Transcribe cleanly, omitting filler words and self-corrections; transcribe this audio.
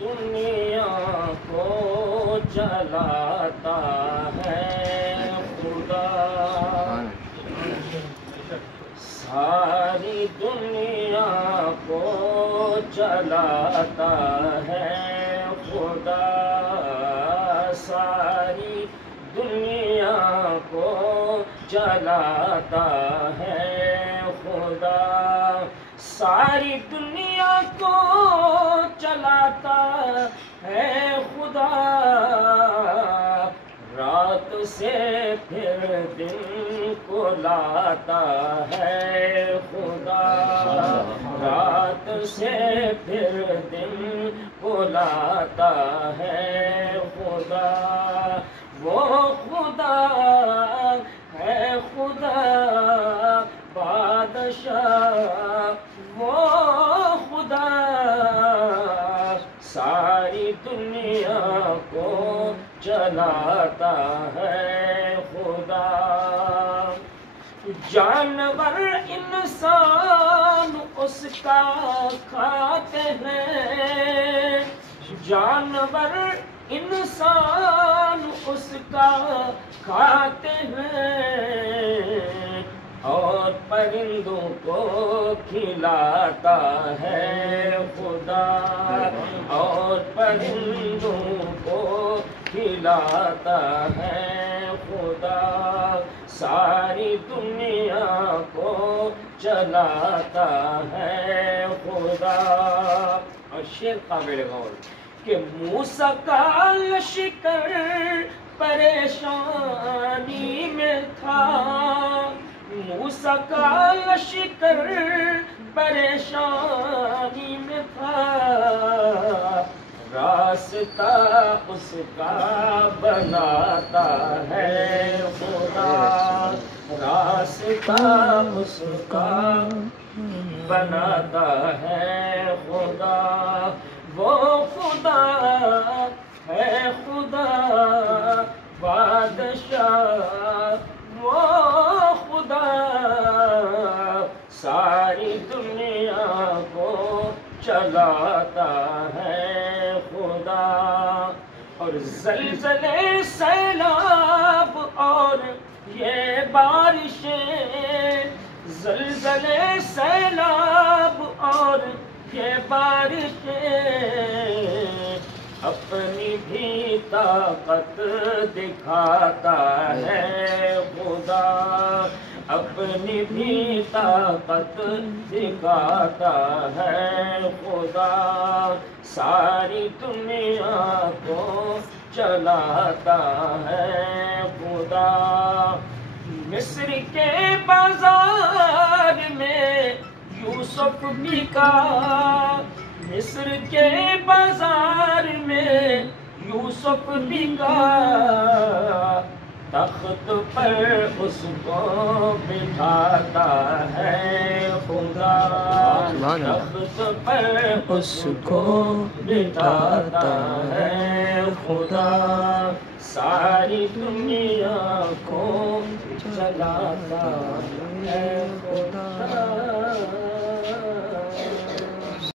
دنیا کو چلاتا ہے خدا، ساری دنیا کو چلاتا ہے خدا، ساری دنیا کو چلاتا ہے خدا، ساری دنیا کو چلاتا ہے خدا، رات سے پھر دن کو لاتا ہے خدا، رات سے پھر دن کو لاتا ہے خدا، وہ خدا ہے خدا بادشاہ، وہ خدا ساری دنیا کو چلاتا ہے خدا، جانور انسان اس کا کھاتے ہیں، جانور انسان اس کا کھاتے ہیں، اور پرندوں کو کھلاتا ہے خدا، اور پرندوں کو کھلاتا ہے خدا، ساری دنیا کو چلاتا ہے خدا۔ اور شعر قابل غور کہ موسیٰ کا لشکر پریشانی میں تھا، موسیٰ کا لشکر پریشانی میں تھا، راستہ اس کا بناتا ہے خدا، راستہ اس کا بناتا ہے خدا، وہ خدا ہے خدا بادشاہ، وہ خدا ساری دنیا کو چلاتا ہے خدا، اور زلزلے سیلاب اور یہ بارشیں، زلزلے سیلاب اور یہ بارشیں اپنی بھی طاقت دکھاتا ہے خدا، اپنی بھی طاقت دکھاتا ہے خدا، ساری دنیا کو چلاتا ہے خدا، مصر کے بازار میں یوسف بکا، مصر کے بازار میں یوسف بکا، تخت پر اس کو بٹھاتا ہے خدا، تخت پر اس کو بٹھاتا ہے خدا، ساری دنیا کو چلاتا ہے خدا۔